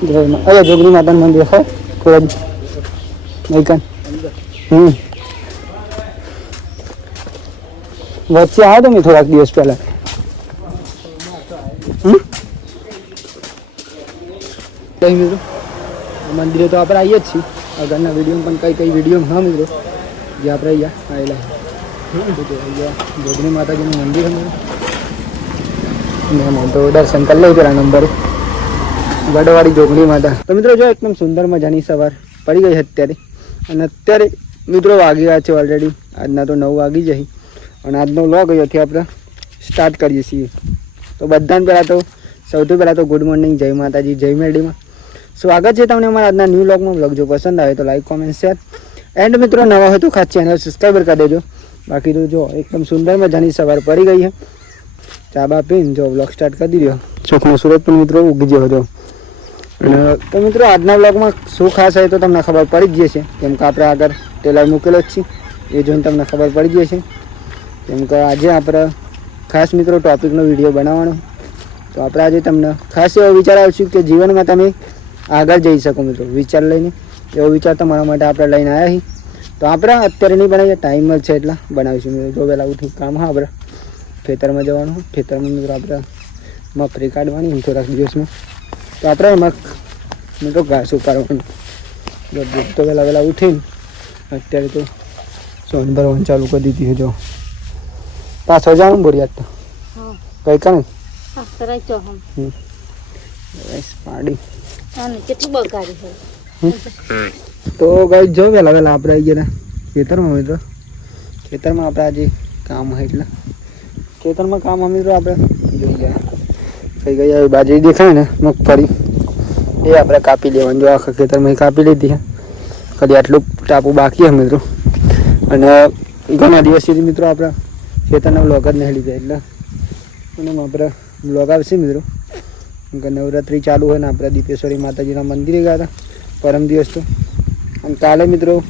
અરે જોગણી માતાનું મંદિર હોય કોઈ નહીં કાન વચ્ચે આવ્યો તો મેં થોડાક દિવસ પહેલા મિત્રો મંદિરે તો આપણે આવીએ જ છીએ આગળના વિડીયોમાં પણ કઈ વિડીયોમાં હા મિત્રો જે આપણે અહીંયા આવેલા જોગણી માતાજીનું મંદિર તો દર્શન કરી લઈ પેલા નંબર ગઢવાડી જોગણી માતા તો મિત્રો જો એકદમ સુંદર મજાની સવાર પડી ગઈ અત્યારે અને અત્યારે મિત્રો વાગી ગયા છે ઓલરેડી આજના તો 9 વાગી જાય અને આજનો વ્લોગ અહીંયાથી આપણે સ્ટાર્ટ કરીએ છીએ તો બધાને પહેલાં તો સૌથી પહેલાં તો ગુડ મોર્નિંગ જય માતાજી જય મેરડીમાં સ્વાગત છે તમને અમારા આજના ન્યૂ વ્લોગમાં વ્લોગ જો પસંદ આવે તો લાઈક કોમેન્ટ શેર એન્ડ મિત્રો નવા હોય તો ખાસ ચેનલ સબસ્ક્રાઈબર કરી દેજો બાકી તો જો એકદમ સુંદર મજાની સવાર પડી ગઈ છે ચા બા પીને જો વ્લોગ સ્ટાર્ટ કરી દીધો ચોખનો સુરત પણ મિત્રો ઉગી ગયો હતો અને તો મિત્રો આજના વ્લોગમાં શું ખાસ હોય તો તમને ખબર પડી જ જશે કેમ કે આપણે આગળ ટેલર મૂકેલો જ છે એ જોઈને તમને ખબર પડી જશે કેમ કે આજે આપણે ખાસ મિત્રો ટોપિકનો વિડીયો બનાવવાનો તો આપણે આજે તમને ખાસ એવો વિચાર આવશું કે જીવનમાં તમે આગળ જઈ શકો મિત્રો વિચાર લઈને એવો વિચાર તમારા માટે આપણે લઈને આવ્યા છીએ તો આપણે અત્યારે નહીં બનાવીએ ટાઈમ જ છે એટલા બનાવીશું મિત્રો જો વહેલા ઉઠી કામ હા આપણે ખેતરમાં જવાનું ખેતરમાં મિત્રો આપણે મગફળી કાઢવાની થોડાક દિવસમાં તો આપણે એમાં મિત્રો ઘાસ ઉપાડવાનું તો વહેલા ઉઠીને અત્યારે તો સોન ભરવાનું ચાલુ કરી દીધી જો પાછો જવાનું બોરિયાત તો કઈ કાને પાડી તો ગઈ જો વહેલા આપણે આવી ગયા ખેતરમાં મિત્રો ખેતરમાં આપણે આજે કામ હોય એટલે ખેતરમાં કામ મિત્રો આપણે જોઈ ગયા થઈ ગયા બાજરી દેખાય ને મગફળી એ આપણે કાપી લેવાનું જો આખા ખેતરમાં કાપી લીધી ખાલી આટલું ટાપુ બાકી છે મિત્રો અને ઘણા દિવસ સુધી મિત્રો આપણા ખેતરના વ્લોગ જ નહીં લીધા એટલે અને આપણે વ્લોગ આવશે મિત્રો નવરાત્રિ ચાલુ હોય ને આપણે દીપેશ્વરી માતાજીના મંદિરે ગયા હતા પરમ દિવસ તો અને કાલે મિત્રો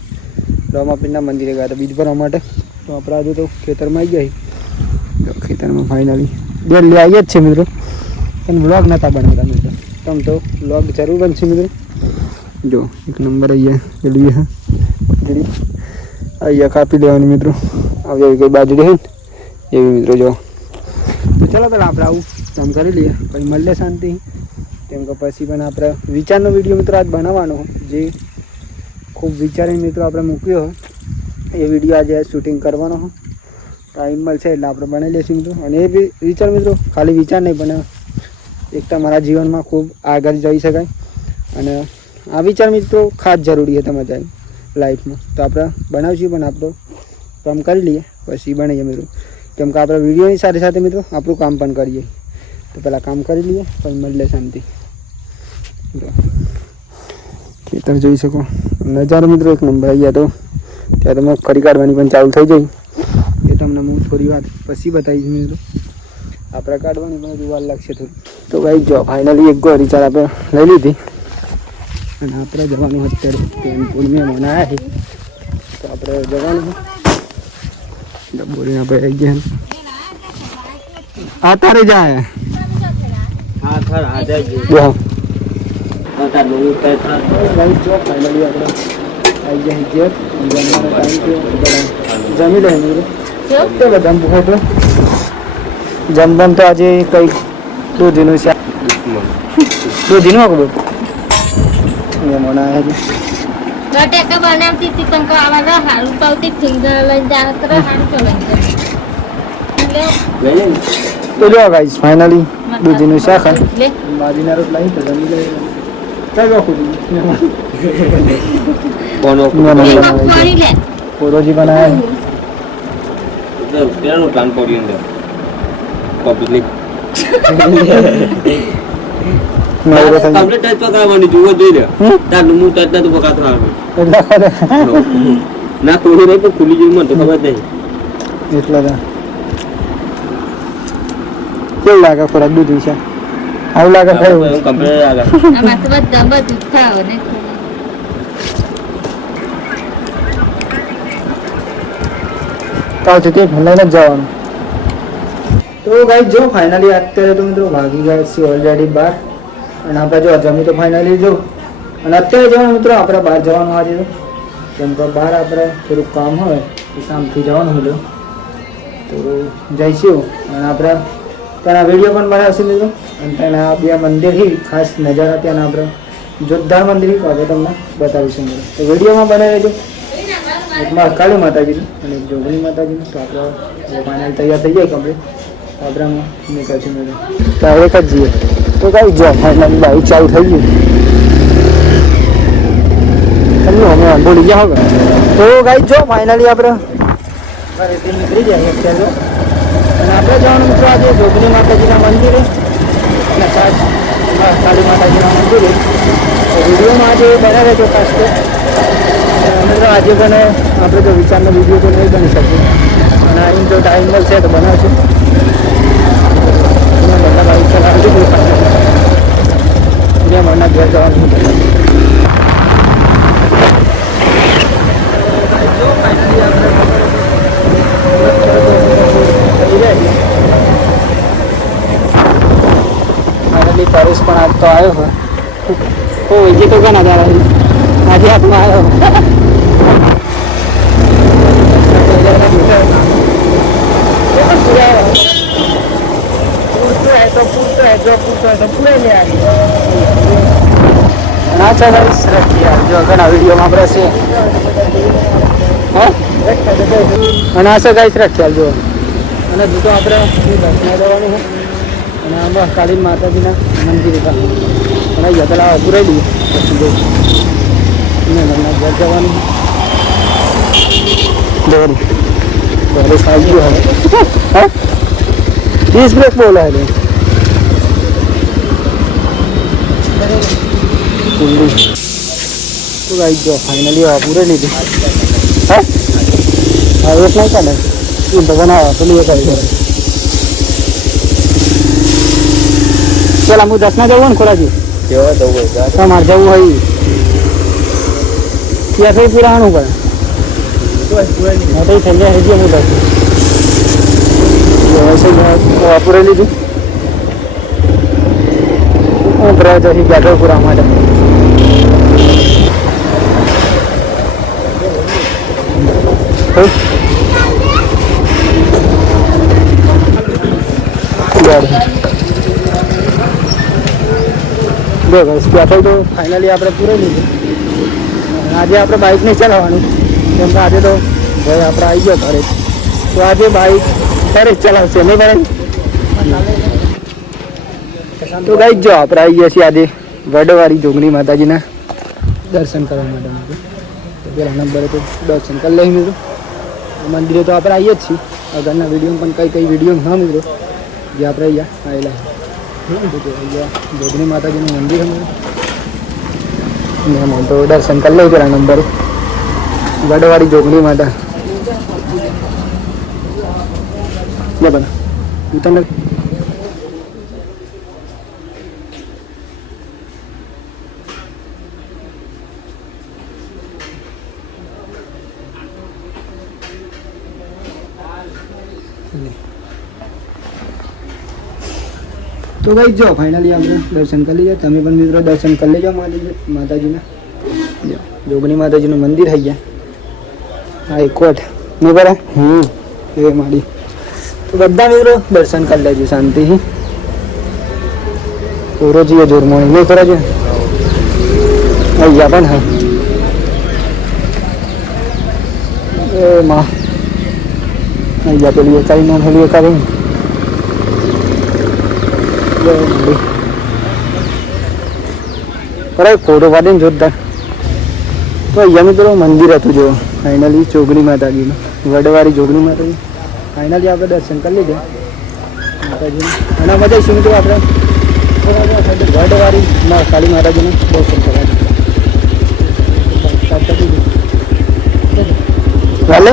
રમાપીરના મંદિરે ગયા હતા બીજ ભરવા માટે તો આપણે આજે તો ખેતરમાં આવી ગયા ખેતરમાં ફાઇનલી ડેલી આવીએ જ છે મિત્રો પણ વ્લોગ નહોતા બનાવતા મિત્રો તમ તો વ્લોગ જરૂર બનશે મિત્રો જો એક નંબર અહીંયા અહીંયા કાપી દેવાની મિત્રો આવી કઈ બાજરી હોય ને એવી મિત્રો જો તો ચાલો પહેલાં આપણે આવું કામ કરી લઈએ પછી મળીએ શાંતિ કેમ કે પછી પણ આપણે વિચારનો વિડીયો મિત્રો આજ બનાવવાનો જે ખૂબ વિચારીને મિત્રો આપણે મૂક્યો એ વિડીયો આજે શૂટિંગ કરવાનો હોય ટાઈમ મળશે એટલે આપણે બનાવી લઈશું મિત્રો અને એ બી વિચાર મિત્રો ખાલી વિચાર નહીં પણ એક તમારા જીવનમાં ખૂબ આગળ જઈ શકાય અને આ વિચાર મિત્રો ખાસ જરૂરી છે તમારા લાઈફમાં તો આપણે બનાવીશું પણ આપણો કામ કરી લઈએ પછી બનાવીએ મિત્રો કેમ કે આપણે વિડીયોની સાથે સાથે મિત્રો આપણું કામ પણ કરીએ તો પહેલાં કામ કરી લઈએ પછી મળીએ શાંતિ ખેતર જોઈ શકો નજારો મિત્રો એક નંબર અહીંયા તો ત્યાં તો મગફળી કાઢવાની પણ ચાલુ થઈ જાય એ તમને હું થોડી વાર પછી બતાવીશ મિત્રો આપણે કાઢવાની પણ હજુ વાર લાગશે થોડી તો ભાઈ જો ફાઇનલી એક ગોળી ચાલ આપણે લઈ લીધી અને આપણે જવાનું અત્યારે ટેમ્પોલ મહેમાન આવ્યા છે તો આપણે જવાનું બોલીને આપણે આવી ગયા આ તારે જાય ફાઇનલી આપણે આવી ગયા જમી લે બધા હોટો જમવાનું તો આજે કંઈક દૂધીનું શાક દૂધીનું આખું બધું મહેમાન આવ્યા છે બનાવતી હતી પણ આવા હારું પાવતી ફિંગર લઈને જાતરે હારું ચલાવી તો જો ગાઈસ ફાઇનલી દૂધીનું શાક બાજરીના રોટલા તો જમી લે ચાલો પોરોજી બનાવ્યા પ્લાન પડી પબ્લિક કમ્પ્લીટ ટચ પકડવાની જુઓ જોઈ લે તારું હું ટચ ના તો પકડતો ના તોડી નહીં પણ ખુલી જેવી મને તો ખબર નહીં એટલા કેવું લાગે ખોરાક દૂધ વિશે આવું લાગે કમ્પ્લીટ લાગે આમાં તો બધા બધું ખાવ ને કાલથી તે લઈને જ જવાનું તો ગાઈસ જો ફાઇનલી અત્યારે તો મિત્રો ભાગી ગયા છે ઓલરેડી 12 અને આપણે જો જમી તો ફાઇનલી જો અને અત્યારે જવાનું મિત્રો આપણે બહાર જવાનું આજે કેમ કે બહાર આપણે થોડુંક કામ હોય એ કામથી જવાનું હતું તો જઈશું અને આપણે ત્યાંના વિડીયો પણ બનાવશું મિત્રો અને ત્યાંના બે મંદિરથી ખાસ નજારા ત્યાંના આપણે જોરદાર મંદિર હવે તમને બતાવીશું મિત્રો તો વિડીયોમાં બનાવી લેજો એક કાળી માતાજીનું અને એક જોગણી માતાજીનું તો આપણે ફાઇનલ તૈયાર થઈ જાય કમ્પ્લીટ તો આપણે નીકળશું મિત્રો તો એક જ જઈએ તો કઈ જો ફાઇનલ બાઈક ચાલુ થઈ ગયું તમને અમે બોલી ગયા હવે તો ગાઈ જો ફાઇનલી આપણે ઘરેથી નીકળી જાય અત્યારે અને આપણે જવાનું મિત્રો આજે જોગણી માતાજીના મંદિરે અને ખાસ કાળી માતાજીના મંદિરે તો વિડીયોમાં આજે બનાવે છે ખાસ તો મિત્રો આજે પણ આપણે તો વિચારનો વિડીયો તો નહીં બની શકીએ અને અહીં જો ટાઈમ મળશે તો બનાવશું બધા બાઈક ચલાવજો મરના ઘેર જવાનું ફાઇનલી પરેશ પણ આજ તો આવ્યો હોય ઓ જે તો ઘણા દાડા આજે હાથમાં આવ્યો ના ચાલીસ જો ઘણા વિડીયોમાં આપણે છે હા અને આશા ગાઈસ રાખ્યા જો અને જો આપણે દર્શન જવાનું હોય અને આમાં કાળી માતાજીના મંદિર અને અહીંયા પેલા પુરાઈ દઈએ પછી ઘર જવાનું દોરી ઘરે સાજી ગયો હા 20 બ્રેક બોલા હે તો ગાઈસ જો ફાઇનલી આ પૂરે લીધી હા હા એક નહીં કાઢે એ તો બનાવો પેલી એક આવી પેલા હું 10 ના જવું ને ખોરાજી કેવા જવું હોય તમારે જવું હોય ત્યાં થઈ પુરાણું પડે થઈ ગયા હજી હું પૂરે લીધું હું પ્રયાસથી બેઠો પૂરા માટે બેઠો તો ફાઇનલી આપણે પૂરે લીધું આજે આપણે બાઇક નહીં ચલાવવાનું કેમ કે આજે તો ભાઈ આપણે આવી ગયો ઘરે તો આજે બાઇક ઘરે જ ચલાવશે નહીં ભાઈ તો ગાઈ જો આપણે આવી ગયા છીએ આજે વડવાળી જોગણી માતાજીના દર્શન કરવા માટે તો પેલા નંબરે તો દર્શન કરી લઈ મિત્રો મંદિરે તો આપણે આવીએ જ છીએ આગળના વિડીયોમાં પણ કઈ વિડીયો હા મિત્રો જે આપણે અહીંયા આવેલા જોગણી માતાજીનું મંદિર અમે તો દર્શન કરી લઈ પેલા નંબરે વડવાળી જોગણી માતા બધા તમને તો ભાઈ જો ફાઇનલી આપણે દર્શન કરી લીધા તમે પણ મિત્રો દર્શન કરી લેજો માતાજીના જોગણી માતાજીનું મંદિર થઈ ગયા હા એક કોટ નહીં બરાબર એ મારી તો બધા મિત્રો દર્શન કરી લેજો શાંતિથી પૂરોજીએ જોરમાં નહીં કરો છો અહીંયા પણ હા એ માં અહીંયા પેલી એકાઈ નામ પેલી એકાઈ બરાબર ફોટો પાડીને જોરદાર તો અહીંયા મિત્રો મંદિર હતું જો ફાઇનલી જોગણી માતાજીનું વડવાળી જોગણી માતાજી ફાઇનલી આપણે દર્શન કરી લીધા માતાજીનું અને મજા આવીશું મિત્રો આપણે વડવાળી કાળી માતાજીનું દર્શન કરવા ચાલે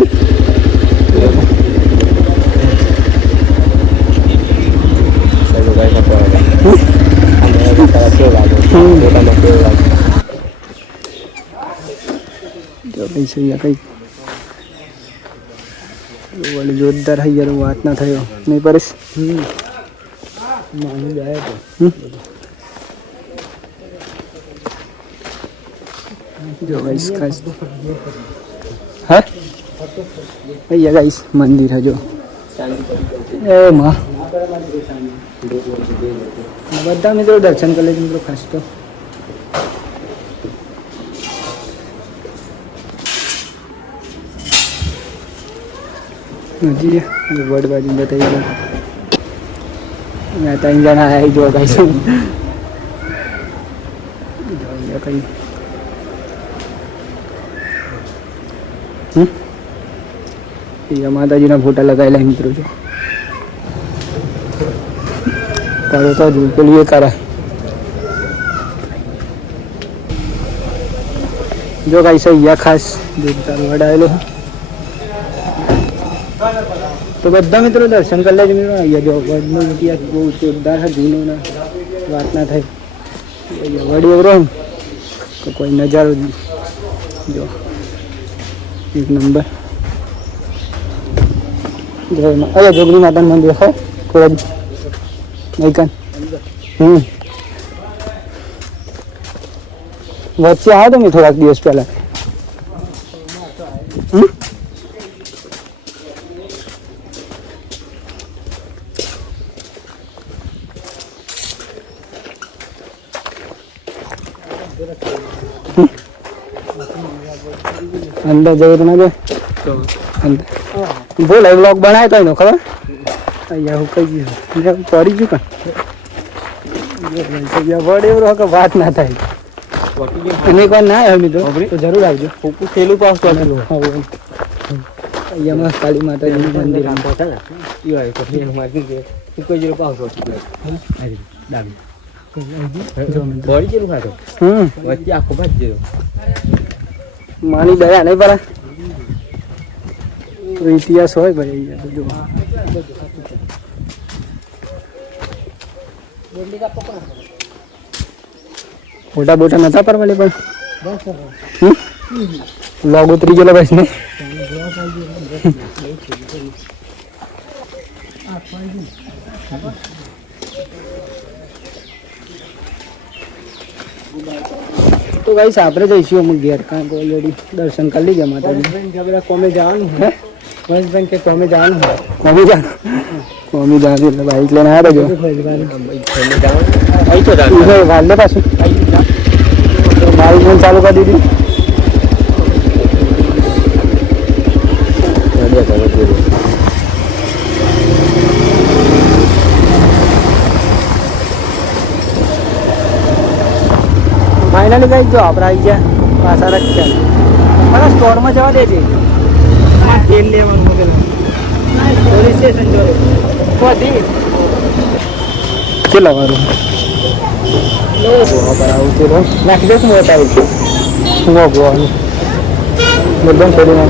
કઈ જોરદાર થઈ ગયા વાત ના થયો નહીં પરેશ માનું જાય તો જો ગાઈસ ખાસ હા અહીંયા ગાઈસ મંદિર હે જો એ માં બધા મિત્રો દર્શન કરી લેજો મિત્રો ખાસ તો હજી વડ બાજુ બતાવી મેં 3 જણા આવી જો ગાઈસ જો અહીંયા કઈ અહીંયા માતાજીના ફોટા લગાવેલા મિત્રો જો તારો તો જ પેલું એ કરાય જો ગાઈસ અહીંયા ખાસ દેવતાનો વડ આવેલો તો બધા મિત્રો દર્શન કરી લેજો મિત્રો અહીંયા જો વડનો ઇતિહાસ બહુ જોરદાર છે જૂનો ના વાત ના થાય અહીંયા વડ એવરો તો કોઈ નજારો જો એક નંબર જય માં અહીંયા જોગણી માતાનું મંદિર છે કોરજ નૈકન વચ્ચે આવ્યો તો મેં થોડાક દિવસ પહેલા अंदर जरूर ना जो अंदर बोल व्लॉग बनाए तो खबर અહીંયા હું કહી ગયું પડી ગયું કાં વડે એવો કે વાત ના થાય અને એક વાર ના આવ્યો મિત્રો તો જરૂર આવજો પેલું પાસ અહીંયામાં કાળી માતાજીનું મંદિર માની દયા નહીં પરા ઇતિહાસ હોય ભાઈ મોટા બોટા નતા પરવાલે પણ લોગ ઉતરી ગયેલો બસ ને તો ગાઈસ આપણે જઈશું અમુક ઘેર કારણ કે ઓલરેડી દર્શન કરી લીધા માતાજી કોમે જવાનું હે વંશભાઈ કે કોમે જવાનું કોમે જવાનું એટલે બાઈક લઈને આવ્યા જો વાલે પાછું મારી ફોન ચાલુ કરી દીધી ફાઇનલી ગઈ જો આપણે આવી ગયા પાછા રખ્યા મને સ્ટોરમાં જવા દેજે તેલ લેવાનું પોલીસ સ્ટેશન જો કેટલા વારું આવું તેલ નાખી દે શું બતાવી છે શું ગોવાનું એકદમ છોડી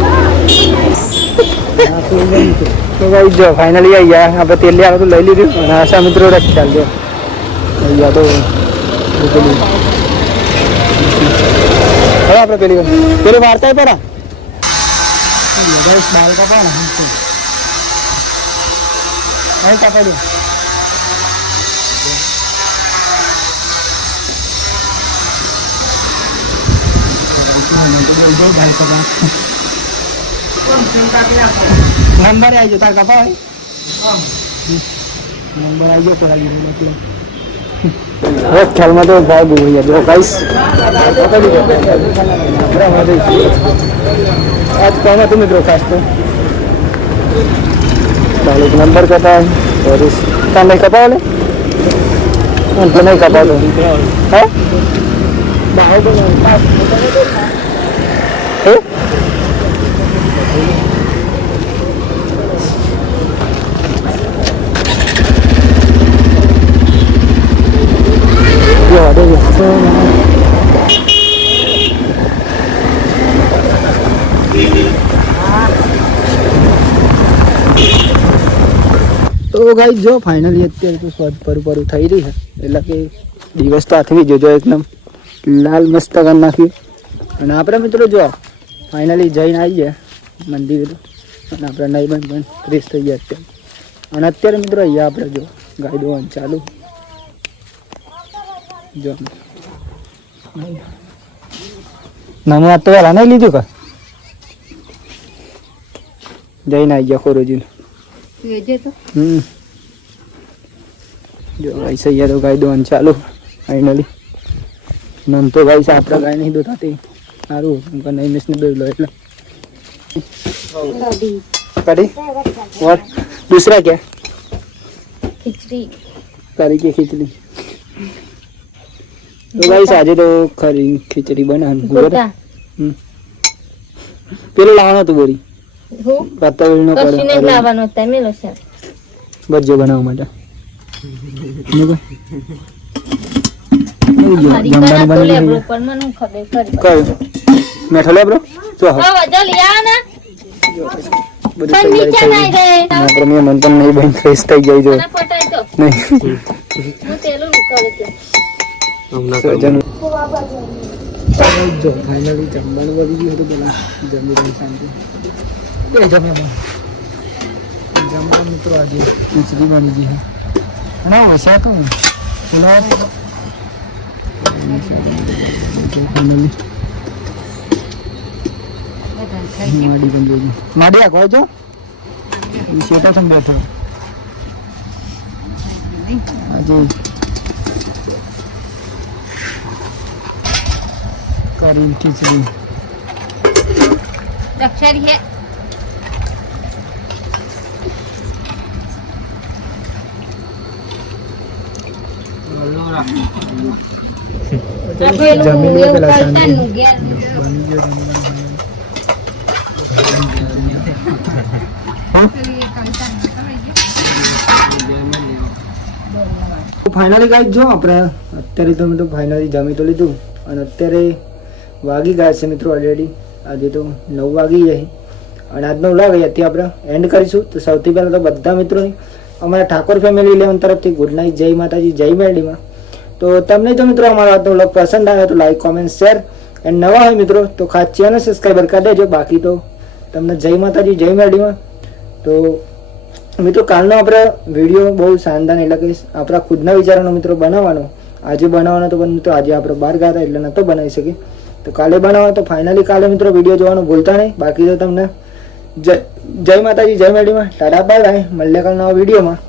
તો ભાઈ જો ફાઇનલી આવી ગયા આપણે તેલ લેવાનું તો લઈ લીધું અને આશા મિત્રો રખી ચાલજો અહીંયા તો હવે આપણે પેલી વાર્તા પેલા બાલ કાપા ને અહીં કાપી દે નંબર આવી ગયો તાર કાપા નંબર આવી ગયો પેલા લીધો મતલબ ખ્યાલમાં તો ભાવ બહુ હોય જો ગાઈસ આજ કોણ હતું મિત્રો ખાસ તો ચાલો નંબર કપાય ચોરીસ ત્યાં નહીં કપાવો ને એટલે નહીં કપાવતો હે તો ગાઈસ જો ફાઇનલી અત્યારે તો સ્વાદ પરું થઈ રહી છે એટલે કે દિવસ તો આથમી જોજો એકદમ લાલ મસ્ત કરી નાખ્યું અને આપણે મિત્રો જો ફાઇનલી જઈને આવી ગયા મંદિર અને આપણે નહીં પણ ફ્રેશ થઈ ગયા અત્યારે અને અત્યારે મિત્રો અહીંયા આપણે જો ગાય દોવાનું ચાલુ જો નાનું આ તો વહેલા નહીં લીધું કા જઈને આવી ગયા ખોરોજી જો ગાઈસ અહીંયા તો ગાય દોન ચાલુ ફાઇનલી નમ તો ગાઈસ આપણે ગાય નહીં દોતા તે સારું ઉનકા નહીં મિસ ને દોઈ લો એટલે कड़ी और दूसरा क्या खिचड़ी करी की खिचड़ी तो गाइस आज तो खरी खिचड़ी बना गोटा પેલો લાવવાનો તો બોરી હો પત્તાવળીનો કશીને જ લાવવાનો હતા મેલો છે બજ્જો બનાવવા માટે મારી કરા તો લેબરો પણ મને ખબર કરી કયો મેઠો લેબરો જો હા વજો લિયા ના બધું પણ નીચે ના ગયે આપણે મે મન પણ નહીં બન ફ્રેશ થઈ ગઈ જો ના પટાઈ તો નહીં હું તેલું કરે છે સજન જો ફાઇનલી જમવાનું વળી ગયું હતું પેલા જમી રહી શાંતિ કોઈ જમવા મિત્રો આજે ખીચડી બની ગઈ ના વસ્યા તો પેલા માડી બંધ માડી આ કોઈ જો શેટા સમ બેઠો આજે करीम खिचड़ी दक्षरी है फाइनली गाइस जो આપણે અત્યારે તો મેં તો ફાઇનલી જમી તો લીધું અને અત્યારે વાગી ગયા છે મિત્રો ઓલરેડી આજે તો 9 વાગી જાય અને આજનો વ્લોગ અહીંયાથી આપણે એન્ડ કરીશું તો સૌથી પહેલાં તો બધા મિત્રોને અમારા ઠાકોર ફેમિલી 11 તરફથી ગુડ નાઇટ જય માતાજી જય મેરડીમાં તો તમને જો મિત્રો અમારો આજનો વ્લોગ પસંદ આવ્યો તો લાઈક કોમેન્ટ શેર એન્ડ નવા હોય મિત્રો તો ખાસ ચેનલ સબસ્ક્રાઈબર કરી દેજો બાકી તો તમને જય માતાજી જય મેરડીમાં તો મિત્રો કાલનો આપણે વિડીયો બહુ શાનદાર એટલે કે આપણા ખુદના વિચારોનો મિત્રો બનાવવાનો આજે બનાવવાનો તો પણ મિત્રો આજે આપણે બહાર ગયા હતા એટલે નહોતો બનાવી શકીએ તો કાલે બનાવો તો ફાઇનલી કાલે મિત્રો વિડીયો જોવાનું ભૂલતા નહીં બાકી તો તમને જય માતાજી જય મેરડીમાં ટાટા બાય બાય મળીએ કાલ નવા વિડીયોમાં